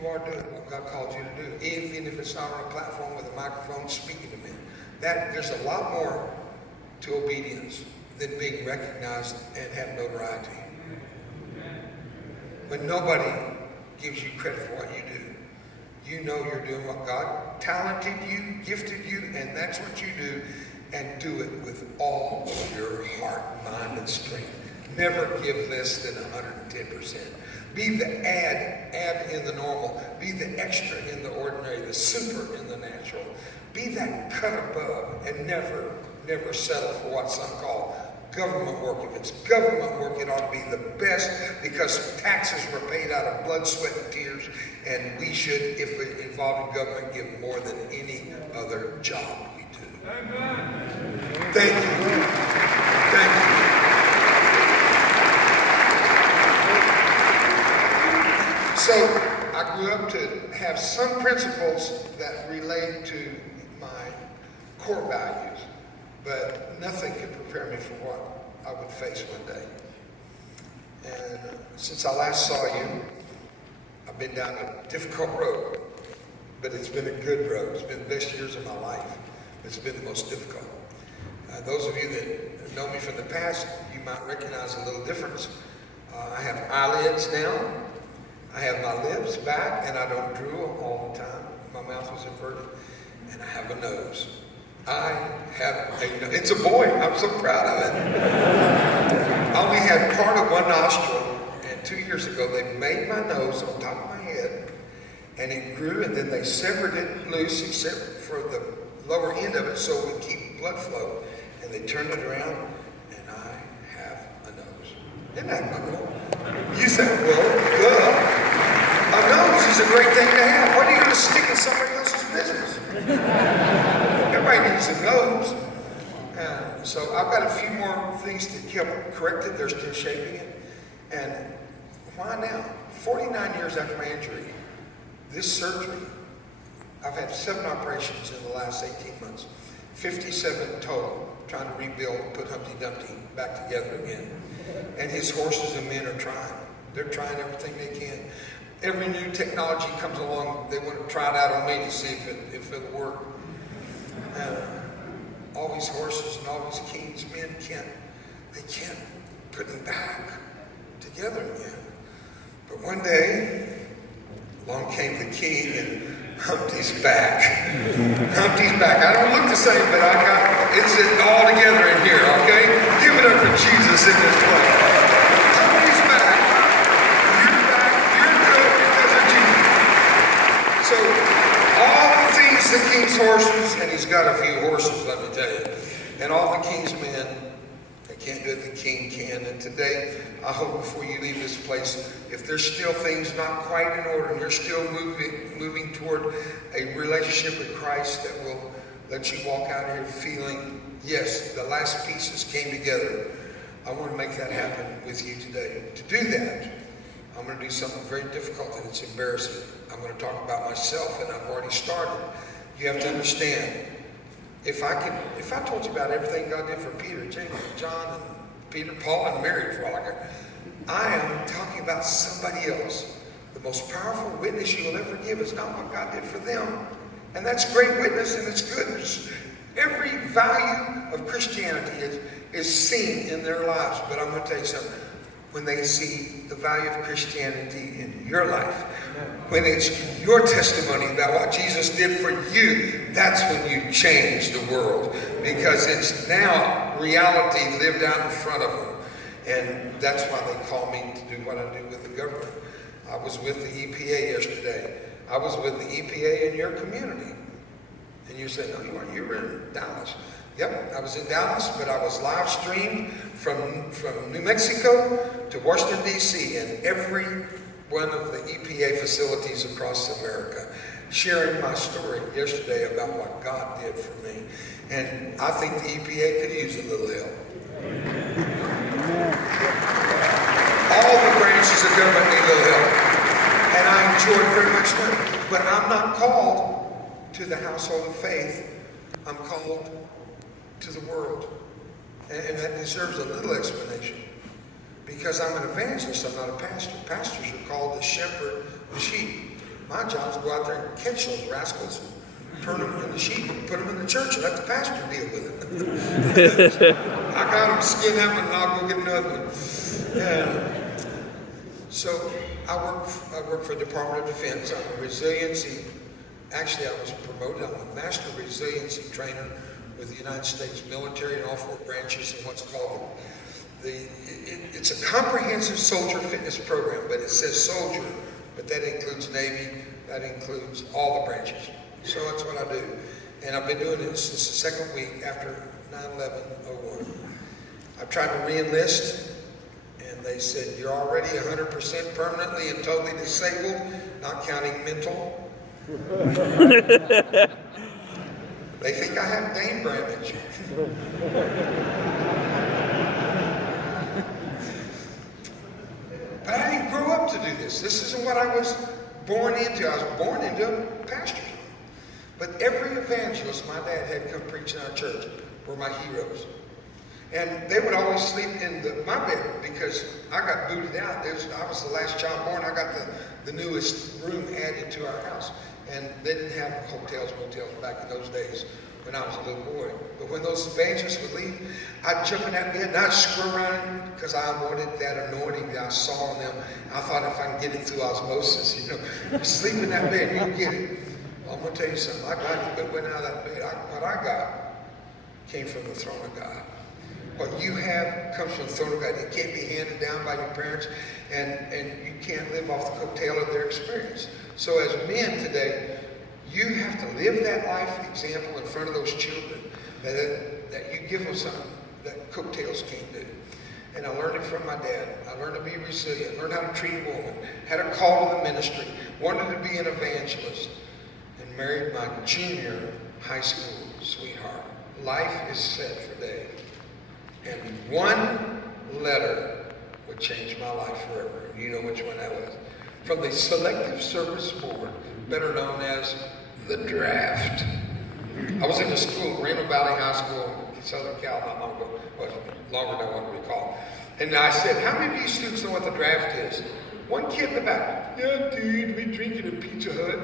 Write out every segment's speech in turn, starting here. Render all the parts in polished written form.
you are doing what God called you to do, even if it's not on a platform with a microphone speaking to men. There's a lot more to obedience than being recognized and have notoriety. When nobody gives you credit for what you do, you know you're doing what God talented you, gifted you, and that's what you do, and do it with all of your heart, mind, and strength. Never give less than 110%. Be the add in the normal. Be the extra in the ordinary, the super in the natural. Be that cut above, and never settle for what some call government work. If it's government work, it ought to be the best, because taxes were paid out of blood, sweat, and tears, and we should, if it involved in government, give more than any other job we do. Amen. Thank you. Thank you. So I grew up to have some principles that relate to my core values, but nothing could prepare me for what I would face one day. And since I last saw you, I've been down a difficult road, but it's been a good road. It's been the best years of my life. It's been the most difficult. Those of you that know me from the past, you might recognize a little difference. I have eyelids now. I have my lips back, and I don't drool all the time. My mouth was inverted, and I have a nose. I have a nose. It's a boy. I'm so proud of it. I only had part of one nostril, and 2 years ago they made my nose on top of my head, and it grew, and then they severed it loose except for the lower end of it so it would keep blood flow, and they turned it around, and I have a nose. Isn't that cool? You say, well, duh. A nose is a great thing to have. What are you going to stick in somebody else's business? Everybody needs a nose. So I've got a few more things to get corrected. They're still shaping it. And why now? 49 years after my injury, this surgery, I've had 7 operations in the last 18 months. 57 total, trying to rebuild, put Humpty Dumpty back together again. And his horses and men are trying. They're trying everything they can. Every new technology comes along, they want to try it out on me to see if it'll work. All these horses and all these kings, men can't put them back together again. But one day, along came the king, and Humpty's back. Humpty's back. I don't look the same, but it's all together in here, okay? Give it up for Jesus in this place. Humpty's back. You're back. You're good because of Jesus. So, all the things the king's horses, and he's got a few horses, let me tell you, and all the king's men, they can't do it, the king can. And today, I hope before you leave this place, if there's still things not quite in order, and you're still moving toward a relationship with Christ that will let you walk out of here feeling, yes, the last pieces came together. I want to make that happen with you today. To do that, I'm going to do something very difficult, and it's embarrassing. I'm going to talk about myself, and I've already started. You have to understand, if I told you about everything God did for Peter, James, John, and Peter, Paul, and Mary, for all I am talking about somebody else. The most powerful witness you will ever give is not what God did for them. And that's great witness, and it's good. Every value of Christianity is seen in their lives. But I'm going to tell you something. When they see the value of Christianity in your life, when it's your testimony about what Jesus did for you, that's when you change the world. Because it's now reality lived out in front of them. And that's why they call me to do what I do with the government. I was with the EPA yesterday. I was with the EPA in your community. And you say, no, you aren't. You were in Dallas. Yep, I was in Dallas, but I was live streamed from New Mexico to Washington, D.C. and every one of the EPA facilities across America, sharing my story yesterday about what God did for me. And I think the EPA could use a little help. All the branches of government need a little help. And I enjoyed very much learning. But I'm not called to the household of faith. I'm called to the world. And that deserves a little explanation. Because I'm an evangelist, I'm not a pastor. Pastors are called to shepherd the sheep. My job is to go out there and catch those rascals, turn them into sheep, and put them in the church and let the pastor deal with it. I got them, skin that one, and I'll go get another one. So I work for the Department of Defense. I'm a resiliency. Actually, I was promoted. I'm a master resiliency trainer with the United States military and all 4 branches in what's called it's a comprehensive soldier fitness program, but it says soldier, but that includes Navy, that includes all the branches. So that's what I do. And I've been doing this the second week after 9/11/01. I've tried to re-enlist, and they said, you're already 100% permanently and totally disabled, not counting mental. They think I have Dane Bramage. But I didn't grow up to do this. This isn't what I was born into. I was born into a pastor's home. But every evangelist my dad had come preach in our church were my heroes. And they would always sleep in my bed because I got booted out. I was the last child born. I got the newest room added to our house. And they didn't have hotels, motels back in those days when I was a little boy. But when those evangelists would leave, I'd jump in that bed and I'd screw around because I wanted that anointing that I saw on them. I thought if I can get it through osmosis, sleep in that bed, you get it. Well, I'm going to tell you something. I got it, but went out of that bed. What I got came from the throne of God. What you have comes from the throne of God. It can't be handed down by your parents, and you can't live off the coattail of their experience. So as men today, you have to live that life example in front of those children that you give them something that coattails can't do. And I learned it from my dad. I learned to be resilient, learned how to treat a woman, had a call to the ministry, wanted to be an evangelist, and married my junior high school sweetheart. Life is set for Dave. And one letter would change my life forever. And you know which one that was. From the Selective Service Board, better known as the draft. I was in the school, Reno Valley High School in Southern Cal, not long ago. Well, longer than I want to recall. And I said, how many of you students know what the draft is? One kid in the back, yeah, dude, we drink it at Pizza Hut.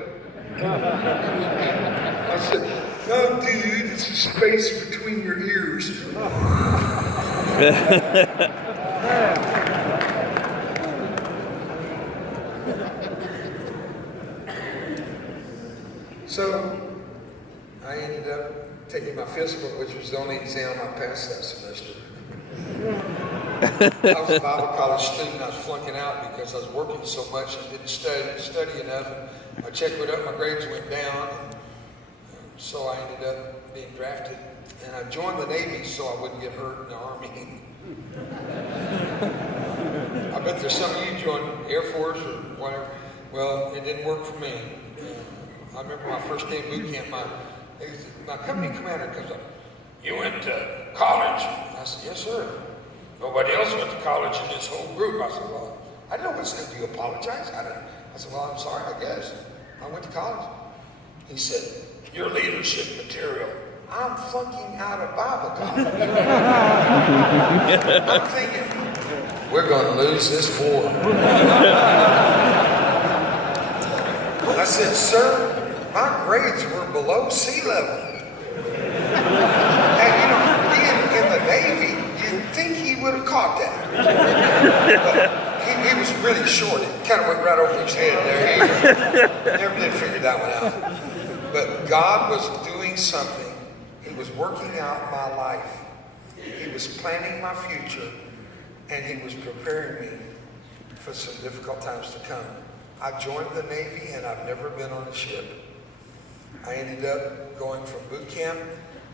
I said, no, dude, it's a space between your ears. So I ended up taking my physical, which was the only exam I passed that semester. I was a Bible college student. I was flunking out because I was working so much and didn't study enough. And my check went up, my grades went down. And so I ended up being drafted. And I joined the Navy so I wouldn't get hurt in the Army. I bet there's some of you joined Air Force or whatever. Well, it didn't work for me. I remember my first day in boot camp, my company commander comes up, you went to college? I said, yes, sir. Nobody else went to college in this whole group. I said, well, I didn't know what to say. Do you apologize? I said, well, I'm sorry, I guess. I went to college. He said, you're leadership material. I'm flunking out of Bible college. I'm thinking, we're going to lose this war. I said, sir, my grades were below sea level. And being in the Navy, you'd think he would have caught that. But he was really short. It kind of went right over his head there. He never did figure that one out. But God was doing something. He was working out my life. He was planning my future. And he was preparing me for some difficult times to come. I joined the Navy and I've never been on a ship. I ended up going from boot camp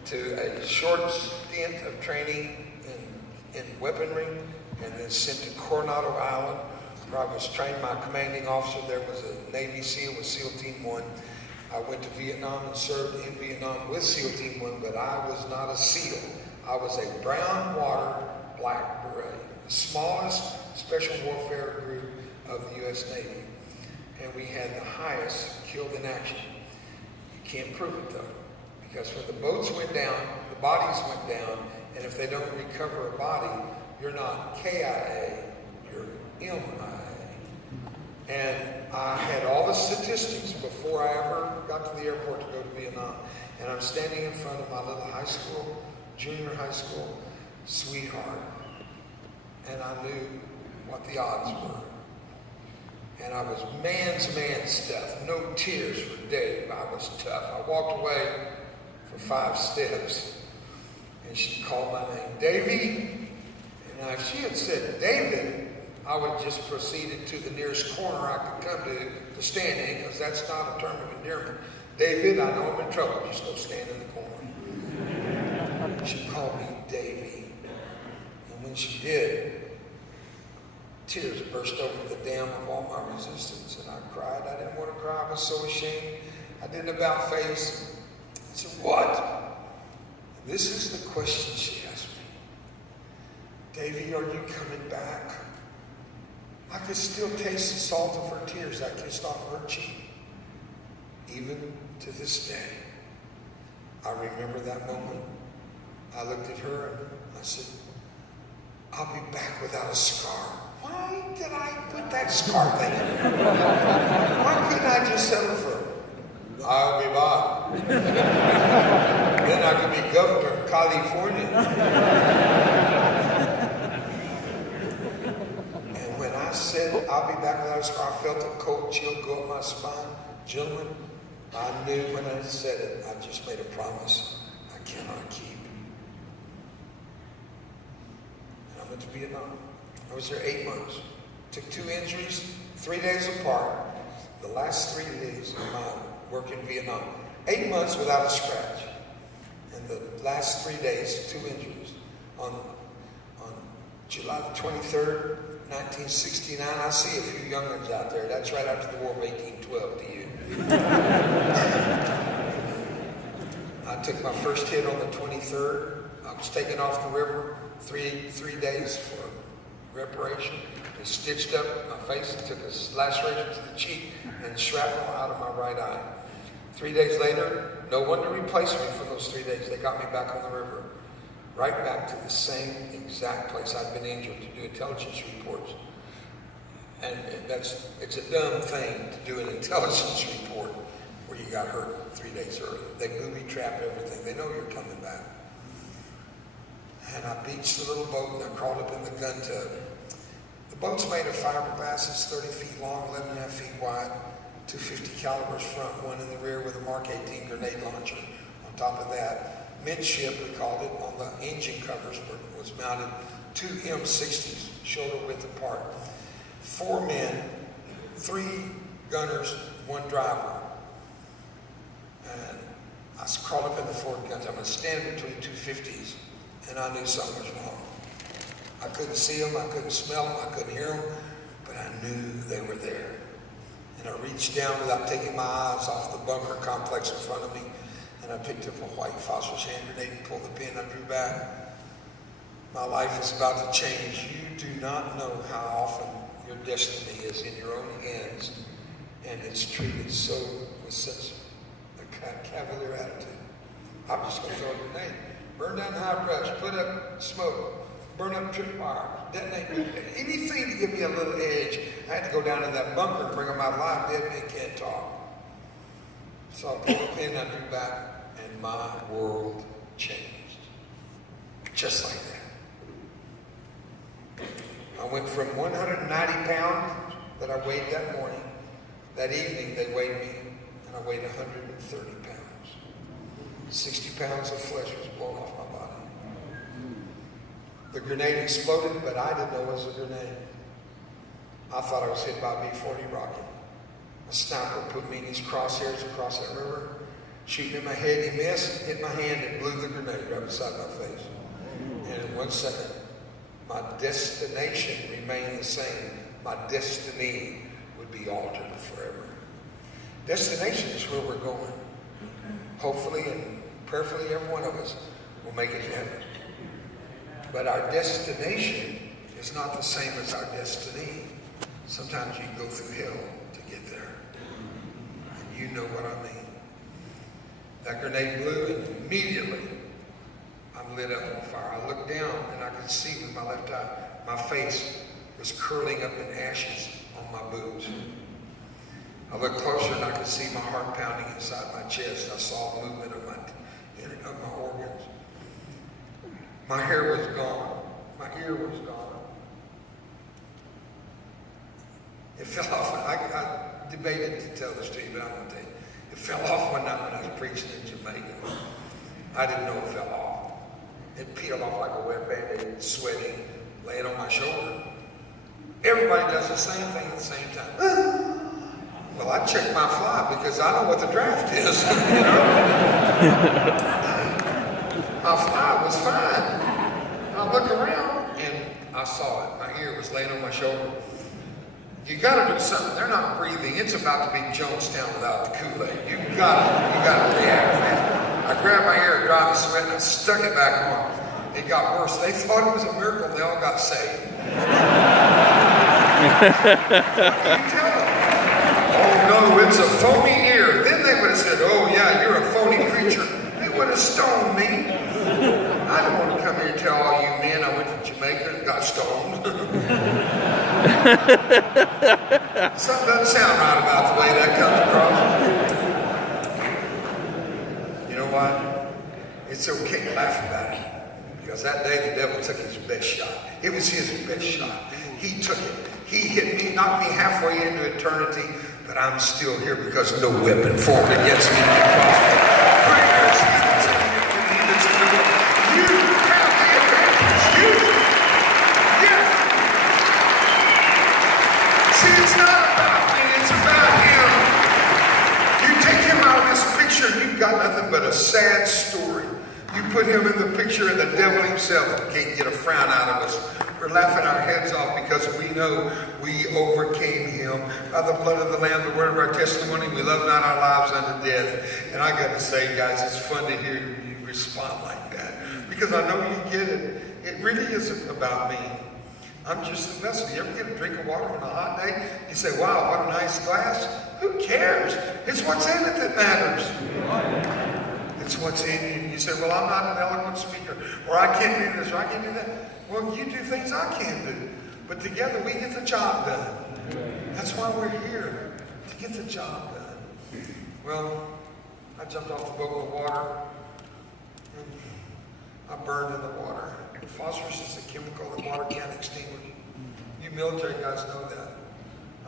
to a short stint of training in weaponry and then sent to Coronado Island where I was trained. My commanding officer there was a Navy SEAL with SEAL Team 1. I went to Vietnam and served in Vietnam with SEAL Team 1, but I was not a SEAL. I was a brown water black beret, the smallest special warfare group of the U.S. Navy. And we had the highest killed in action. You can't prove it though, because when the boats went down, the bodies went down, and if they don't recover a body, you're not KIA, you're MIA. And I had all the statistics before I ever got to the airport to go to Vietnam. And I'm standing in front of my little high school, junior high school sweetheart. And I knew what the odds were. And I was man's man stuff. No tears for Dave. I was tough. I walked away for 5 steps. And she called my name, Davy. And if she had said David, I would have just proceeded to the nearest corner I could come to stand in, because that's not a term of endearment. David, I know I'm in trouble. Just go stand in the corner. She called me Davy. And when she did, tears burst over the dam of all my resistance. And I cried. I didn't want to cry. I was so ashamed. I did an about face. I said, what? And this is the question she asked me. Davy, are you coming back? I could still taste the salt of her tears I kissed off her cheek. Even to this day, I remember that moment. I looked at her and I said, I'll be back without a scar. Why did I put that scar thing in? Why couldn't I just settle for, I'll be back. Then I could be governor of California. I said, I'll be back without a scar. I felt a cold chill go up my spine. Gentlemen, I knew when I said it, I just made a promise I cannot keep. And I went to Vietnam. I was there 8 months. Took 2 injuries, 3 days apart. The last 3 days of my work in Vietnam. 8 months without a scratch. And the last 3 days, 2 injuries. On July the 23rd, 1969, I see a few young ones out there. That's right after the War of 1812 to you. I took my first hit on the 23rd. I was taken off the river 3 days for reparation. They stitched up my face and took a laceration to the cheek and shrapnel out of my right eye. 3 days later, no one to replace me for those 3 days. They got me back on the river. Right back to the same exact place I'd been injured to do intelligence reports. And it's a dumb thing to do an intelligence report where you got hurt 3 days early. They booby-trapped everything. They know you're coming back. And I beached the little boat and I crawled up in the gun tub. The boat's made of fiberglass. It's 30 feet long, 11.5 feet wide, 250 calibers front, one in the rear with a Mark 18 grenade launcher. On top of that, midship, we called it, on the engine covers was mounted 2 M60s, shoulder width apart. 4 men, 3 gunners, 1 driver. And I crawled up in the forward guns. I'm going to stand between 2 50s, and I knew something was wrong. I couldn't see them, I couldn't smell them, I couldn't hear them, but I knew they were there. And I reached down without taking my eyes off the bunker complex in front of me, and I picked up a white phosphorus hand grenade and pulled the pin. I drew back. My life is about to change. You do not know how often your destiny is in your own hands, and it's treated so with such a cavalier attitude. I'm just going to throw a grenade. Burn down high brush, put up smoke, burn up tripwire, detonate, anything to give me a little edge. I had to go down to that bunker and bring them out alive. Dead men can't talk. So I pulled the pin, I drew back, and my world changed. Just like that. I went from 190 pounds that I weighed that morning. That evening they weighed me, and I weighed 130 pounds. 60 pounds of flesh was blown off my body. The grenade exploded, but I didn't know it was a grenade. I thought I was hit by a B-40 rocket. A sniper put me in his crosshairs across that river, shooting in my head. He missed, hit my hand, and blew the grenade right beside my face. And in 1 second, my destination remained the same. My destiny would be altered forever. Destination is where we're going. Hopefully and prayerfully, every one of us will make it to heaven. But our destination is not the same as our destiny. Sometimes you go through hell to get there. And you know what I mean. That grenade blew, and immediately I'm lit up on fire. I looked down and I could see with my left eye, my face was curling up in ashes on my boobs. I looked closer and I could see my heart pounding inside my chest. I saw movement of my organs. My hair was gone. My ear was gone. It fell off. I debated to tell this to you, but I'm going to tell you. It fell off one night when I was preaching in Jamaica. I didn't know it fell off. It peeled off like a wet band-aid, sweating, laying on my shoulder. Everybody does the same thing at the same time. Well, I checked my fly because I know what the draft is. You know? My fly was fine. I look around and I saw it. My ear was laying on my shoulder. You got to do something. They're not breathing. It's about to be Jonestown without the Kool-Aid. You got to react, man. I grabbed my ear, dry and sweat, and I stuck it back on. It got worse. They thought it was a miracle. They all got saved. What can you tell them? Oh no, it's a phony ear. Then they would have said, oh yeah, you're a phony preacher. They would have stoned me. I don't want to come here and tell all you men I went to Jamaica and got stoned. Something doesn't sound right about the way that comes across. You know what? It's okay to laugh about it. Because that day the devil took his best shot. It was his best shot. He took it. He hit me, knocked me halfway into eternity, but I'm still here because no weapon formed against me can prosper. Greater is he that's in me than he that's in the world. You have the advantage. You. Yes. See, it's not about me. It's about him. You take him out of this picture and you've got nothing but a sad story. You put him in the picture and the devil himself can't get a frown out of us. We're laughing our heads off because we know we overcame him by the blood of the Lamb, the word of our testimony. We love not our lives unto death. And I got to say, guys, it's fun to hear you respond like that because I know you get it. It really isn't about me. I'm just the vessel. You ever get a drink of water on a hot day? You say, wow, what a nice glass. Who cares? It's what's in it that matters. It's what's in you. You say, well, I'm not an eloquent speaker, or I can't do this, or I can't do that. Well, you do things I can't do. But together we get the job done. That's why we're here, to get the job done. Well, I jumped off the boat with water. And I burned in the water. Phosphorus is a chemical that water can't extinguish. You military guys know that.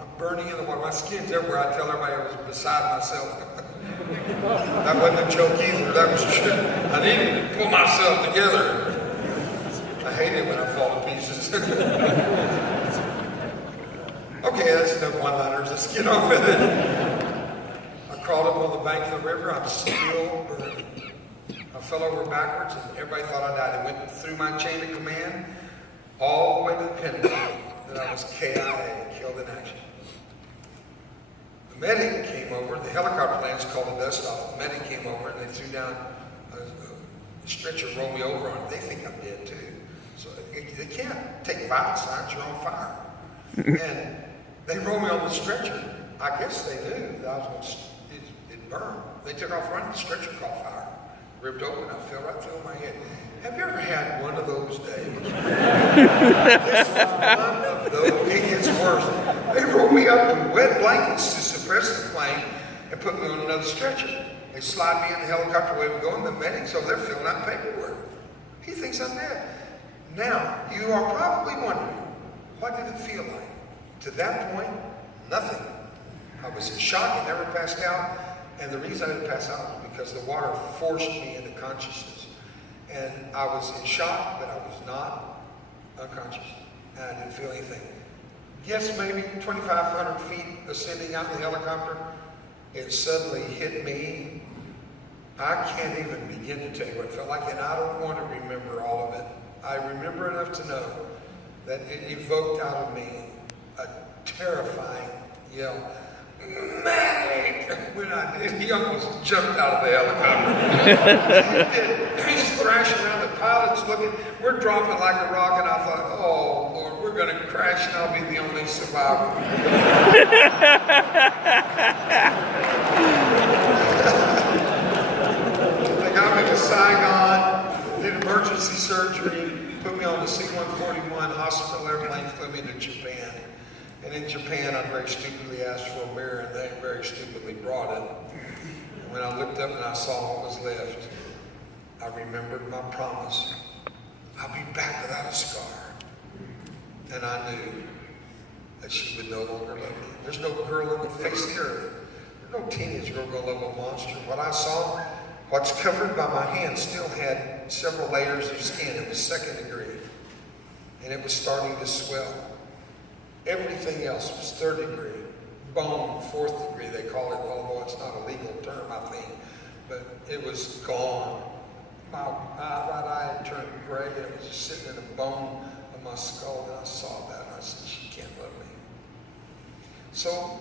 I'm burning in the water. My skin's everywhere. I tell everybody I was beside myself. That wasn't a joke either. That was true. I needed to pull myself together. I hate it when I fall to pieces. Okay, that's enough one-liners. Let's get on with it. I crawled up on the bank of the river. I'm still burning. I fell over backwards and everybody thought I died. They went through my chain of command all the way to the Pentagon that I was KIA, killed in action. The medic came over. The helicopter planes called the dust off. The medic came over and they threw down a stretcher, rolled me over on it. They think I'm dead too. So they can't take vital signs. You're on fire. And they rolled me on the stretcher. I guess they knew that I was going to, it burned. They took off running. The stretcher caught fire. Ripped open. I fell right through my head. Have you ever had one of those days? This was one of those. It gets worse. They rolled me up in wet blankets to suppress the flame and put me on another stretcher. They slide me in the helicopter where we go, and the medics over there filling out paperwork. He thinks I'm dead. Now, you are probably wondering, what did it feel like? To that point, nothing. I was in shock and never passed out. And the reason I didn't pass out was because the water forced me into consciousness. And I was in shock, but I was not unconscious. And I didn't feel anything. Yes, maybe 2,500 feet ascending out in the helicopter, it suddenly hit me. I can't even begin to tell you what it felt like, and I don't want to remember all of it. I remember enough to know that it evoked out of me a terrifying yell. Medic! When I did, he almost jumped out of the helicopter. He's thrashing around, the pilot's looking, we're dropping like a rock, and I thought, oh Lord, we're going to crash and I'll be the only survivor. They got me to Saigon, did emergency surgery, put me on the C-141 hospital airplane, flew me to Japan. And in Japan, I very stupidly asked for a mirror, and they very stupidly brought it. And when I looked up and I saw what was left, I remembered my promise. I'll be back without a scar. And I knew that she would no longer love me. There's no girl on the face of the earth. There's no teenage girl going to love a monster. What I saw, what's covered by my hand still had several layers of skin. It was 2nd degree. And it was starting to swell. Everything else was 3rd degree. Bone, 4th degree, they call it, although it's not a legal term, I think. But it was gone. My right eye had turned gray. It was just sitting in a bone of my skull, and I saw that. And I said, she can't love me. So,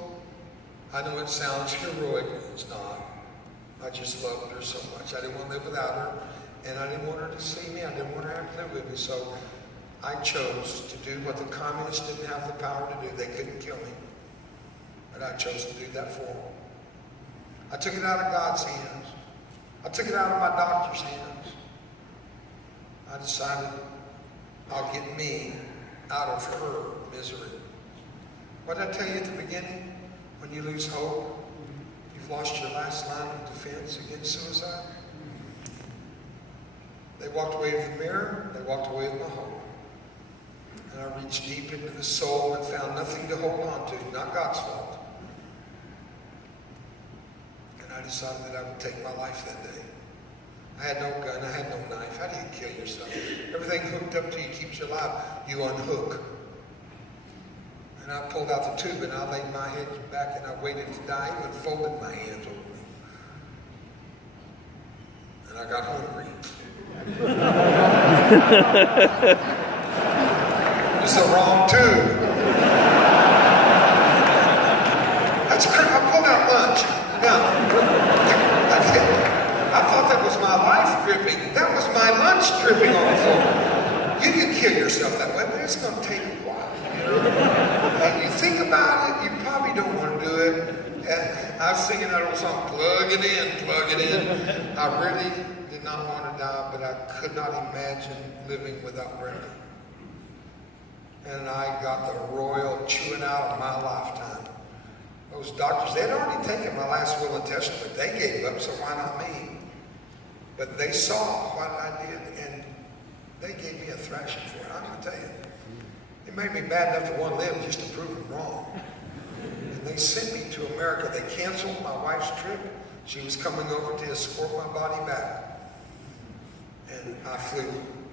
I know it sounds heroic. It's not. I just loved her so much. I didn't want to live without her, and I didn't want her to see me. I didn't want her to have to live with me. So, I chose to do what the communists didn't have the power to do. They couldn't kill me. But I chose to do that for them. I took it out of God's hands. I took it out of my doctor's hands. I decided I'll get me out of her misery. What did I tell you at the beginning? When you lose hope, you've lost your last line of defense against suicide. They walked away with the mirror. They walked away with my hope. And I reached deep into the soul and found nothing to hold on to, not God's fault. And I decided that I would take my life that day. I had no gun, I had no knife. How do you kill yourself? Everything hooked up to you keeps you alive. You unhook. And I pulled out the tube and I laid my head back and I waited to die. I even folded my hands over me. And I got hungry. It's the wrong tube. That's crazy. I pulled out lunch. Now, I thought that was my life dripping. That was my lunch dripping on the floor. You can kill yourself that way, but it's going to take a while. You know? And you think about it, you probably don't want to do it. And I was singing that old song, plug it in, plug it in. I really did not want to die, but I could not imagine living without Brenda. And I got the royal chewing out of my lifetime. Those doctors, they'd already taken my last will and testament. They gave up, so why not me? But they saw what I did, and they gave me a thrashing for it. I'm going to tell you. It made me bad enough to want to live just to prove them wrong. And they sent me to America. They canceled my wife's trip. She was coming over to escort my body back. And I flew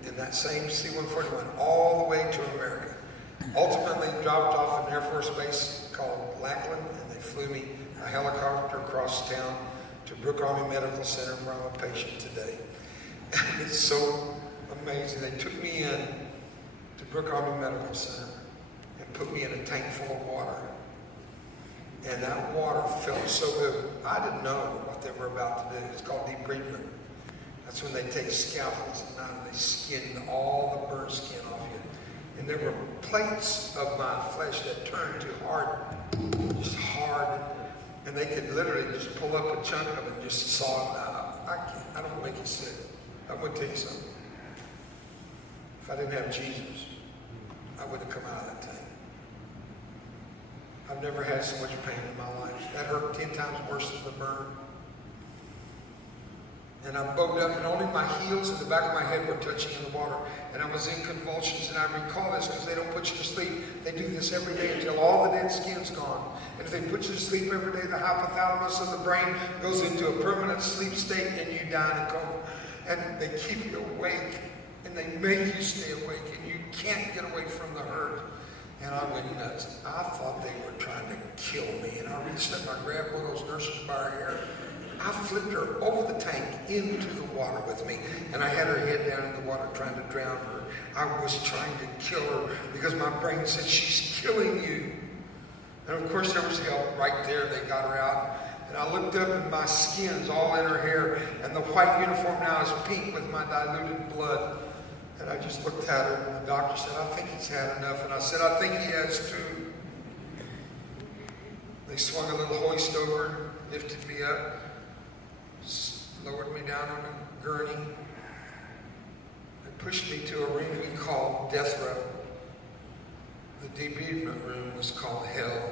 in that same C-141 all the way to America. Ultimately dropped off an Air Force base called Lackland, and they flew me a helicopter across town to Brooke Army Medical Center, where I'm a patient today. And it's so amazing. They took me in to Brooke Army Medical Center and put me in a tank full of water. And that water felt so good. I didn't know what they were about to do. It's called debridement. That's when they take scalpels and they skin all the burnt skin off you. And there were plates of my flesh that turned too hard, just hard. And they could literally just pull up a chunk of it and just saw it out. I don't make you sick. I'm going to tell you something. If I didn't have Jesus, I wouldn't have come out of that tank. I've never had so much pain in my life. That hurt 10 times worse than the burn. And I bowed up, and only my heels and the back of my head were touching in the water. And I was in convulsions, and I recall this because they don't put you to sleep. They do this every day until all the dead skin's gone. And if they put you to sleep every day, the hypothalamus of the brain goes into a permanent sleep state, and you die in a coma. And they keep you awake, and they make you stay awake, and you can't get away from the hurt. And I went nuts. I thought they were trying to kill me. And I reached up and I grabbed one of those nurses by her hair. I flipped her over the tank into the water with me. And I had her head down in the water trying to drown her. I was trying to kill her because my brain said, she's killing you. And of course there was help right there. They got her out. And I looked up and my skin's all in her hair. And the white uniform now is pink with my diluted blood. And I just looked at her, and the doctor said, I think he's had enough. And I said, I think he has too. They swung a little hoist over, lifted me up, lowered me down on a gurney, and pushed me to a room we call death row. The debridement room was called hell.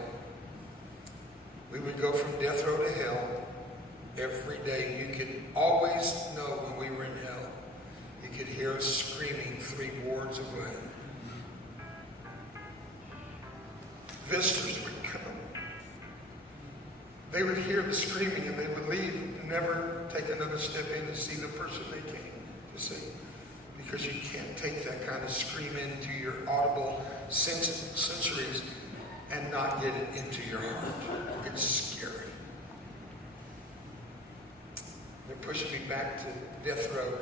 We would go from death row to hell every day. You could always know when we were in hell. You could hear us screaming 3 wards away. Visitors would come. They would hear the screaming and they would leave, never take another step in to see the person they came to see. Because you can't take that kind of scream into your audible sensories and not get it into your heart. It's scary. They pushed me back to death row,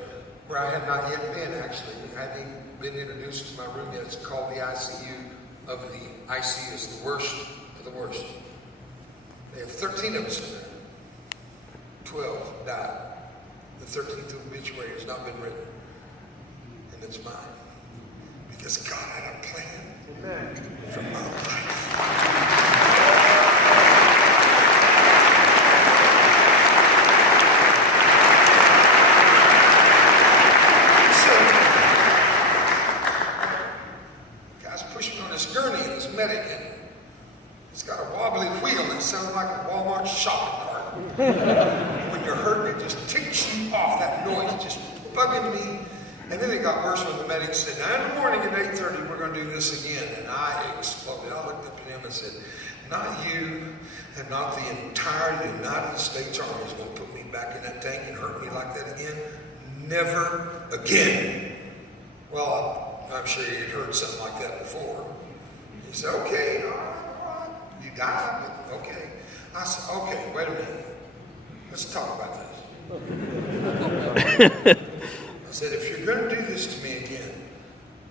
where I had not yet been, actually. I hadn't even been introduced to my room yet. It's called the ICU of the ICU. It's the worst of the worst. They have 13 of us in there. 12 died. The 13th obituary has not been written. And it's mine. Because God had a plan for my life. So, guys pushed me on this gurney and this medic, and it's got a wobbly wheel that sounds like a Walmart shopping cart. When you're hurt, it just ticks you off, that noise just bugging me. And then it got worse when the medic said, now in the morning at 8:30, we're going to do this again. And I exploded. I looked up at him and said, not you and not the entire United States Army is going to put me back in that tank and hurt me like that again. Never again. Well, I'm sure he had heard something like that before. He said, okay, all right. You died, but okay. I said, okay, wait a minute. Let's talk about this. I said, if you're going to do this to me again,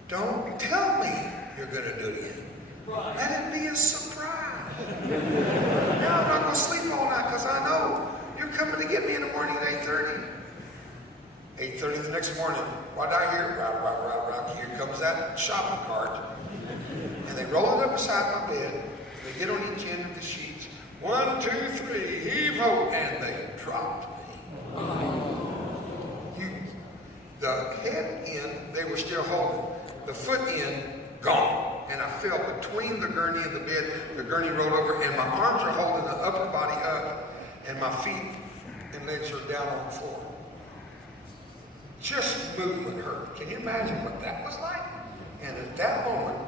don't tell me you're going to do it again. Right. Let it be a surprise. Now I'm not going to sleep all night because I know you're coming to get me in the morning at 8:30. 8:30 the next morning, what did I hear? Rock. Here comes that shopping cart. And they roll it up beside my bed. They get on each end of the sheets. 1, 2, 3, heave-ho, and they dropped me. The head end, they were still holding. The foot end, gone. And I fell between the gurney and the bed. The gurney rolled over, and my arms are holding the upper body up, and my feet and legs are down on the floor. Just movement hurt. Can you imagine what that was like? And at that moment,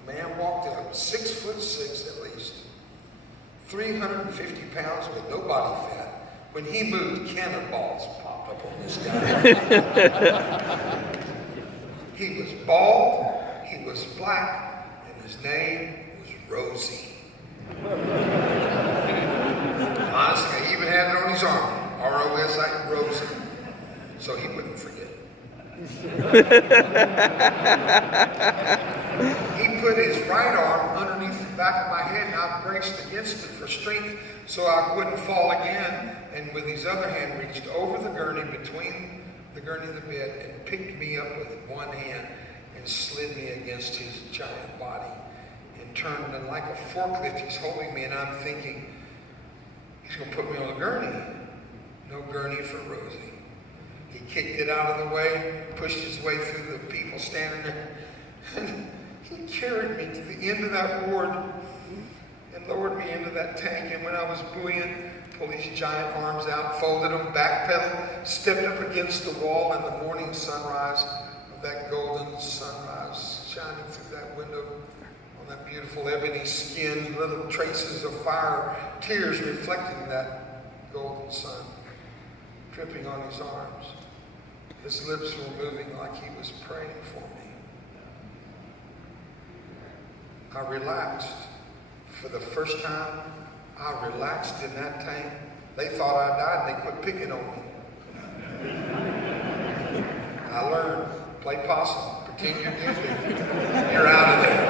a man walked up, 6'6" at least, 350 pounds with no body fat. When he moved, cannonballs popped up on this guy. He was bald, he was black, and his name was Rosie. Honestly, he even had it on his arm, R-O-S-I, Rosie, so he wouldn't forget. He put his right arm underneath the back of my head, and I braced against it for strength so I wouldn't fall again. And with his other hand, reached over the gurney, between the gurney and the bed, and picked me up with one hand and slid me against his giant body and turned, and like a forklift, he's holding me, and I'm thinking, he's going to put me on a gurney. No gurney for Rosie. He kicked it out of the way, pushed his way through the people standing there, and he carried me to the end of that ward and lowered me into that tank. And when I was buoyant, pulled his giant arms out, folded them, backpedaled, stepped up against the wall in the morning sunrise of that golden sunrise shining through that window on that beautiful ebony skin, little traces of fire, tears reflecting that golden sun dripping on his arms. His lips were moving like he was praying for me. I relaxed. For the first time, I relaxed in that tank. They thought I died and they quit picking on me. I learned, play possum, pretend you're dead. You're out of there.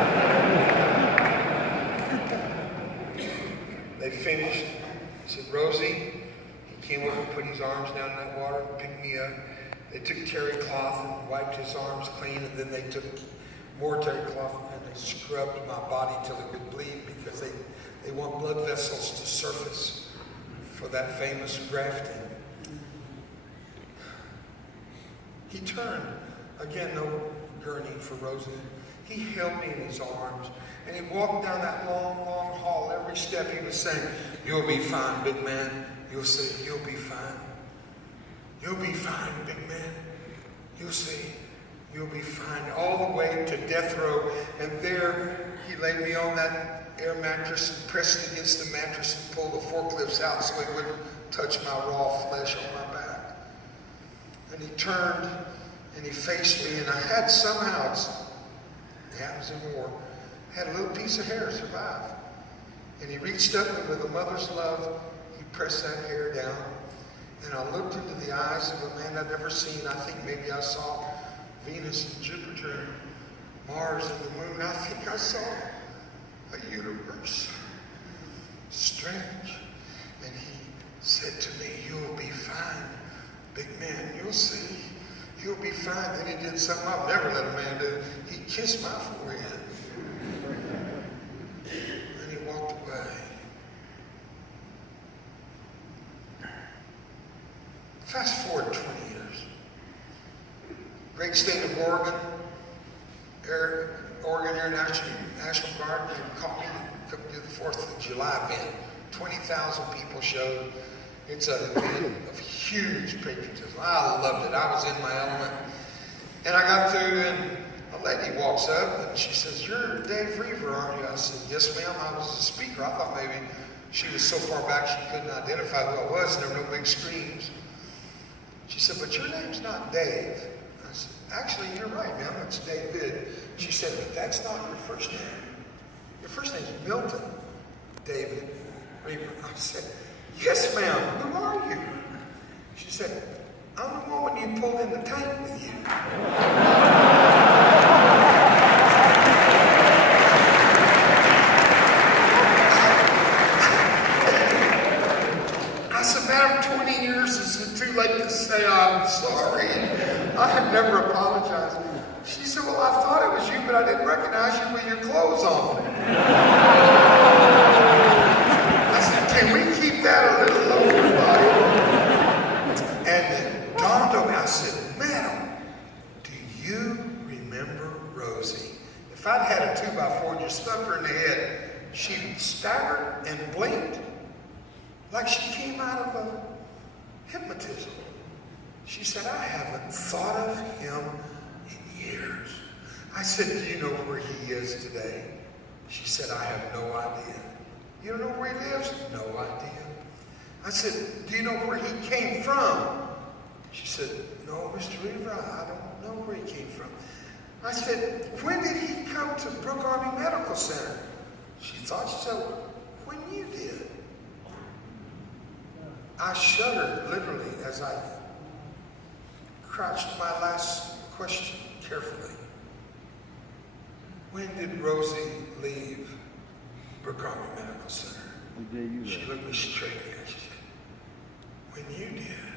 They finished. I said, Rosie, he came over and put his arms down in that water and picked me up. They took terry cloth and wiped his arms clean, and then they took more terry cloth and they scrubbed my body till it would bleed, because they want blood vessels to surface for that famous grafting. He turned. Again, no gurney for Rosie. he held me in his arms. And he walked down that long, long hall. Every step he was saying, "You'll be fine, big man." You'll see, you'll be fine. You'll be fine, big man. You'll see, you'll be fine. All the way to death row. And there he laid me on that air mattress and pressed it against the mattress and pulled the forklifts out so it wouldn't touch my raw flesh on my back. And he turned and he faced me, and I had somehow, it happens in war, had a little piece of hair survive. And he reached up and with a mother's love, he pressed that hair down. And I looked into the eyes of a man I'd never seen. I think maybe I saw Venus and Jupiter and Mars and the moon. I think I saw a universe. Strange. And he said to me, "You'll be fine, big man. You'll see. You'll be fine." Then he did something I've never let a man do. He kissed my forehead. And he walked away. Fast forward 20 years. Great state of Oregon. Oregon Air National Guard called me to do the 4th of July event. 20,000 people showed. It's an event of huge patriotism. I loved it. I was in my element. And I got through, and a lady walks up, and she says, "You're Dave Roever, aren't you?" I said, "Yes, ma'am. I was a speaker." I thought maybe she was so far back she couldn't identify who I was, and there were no big screens. She said, "But your name's not Dave." I said, "Actually, you're right, ma'am. It's David." She said, "But that's not your first name. Your first name's Milton David Roever." I said, "Yes, ma'am. Who are you?" She said, "I'm the woman you pulled in the tank with you." I said, "Madam, 20 years, is it too late to say I'm sorry?" I have never apologized. She said, "Well, I thought it was you, but I didn't recognize you with your clothes on." I said, "Can we keep that a little lower, buddy?" And it dawned on me. I said, "Madam, do you remember Rosie?" If I'd had a 2x4 and just stuck her in the head, she staggered and blinked like she came out of a hypnotism. She said, "I haven't thought of him in years." I said, "Do you know where he is today?" She said, "I have no idea." "You don't know where he lives?" "No idea." I said, "Do you know where he came from?" She said, "No, Mr. Roever, I don't know where he came from." I said, "When did he come to Brooke Army Medical Center?" She thought, she said, "When you did." I shuddered literally as I crouched my last question carefully. When did Rosie leave Brooke Army Medical Center? The day you She left. looked me straight in the eye. She said, "When you did."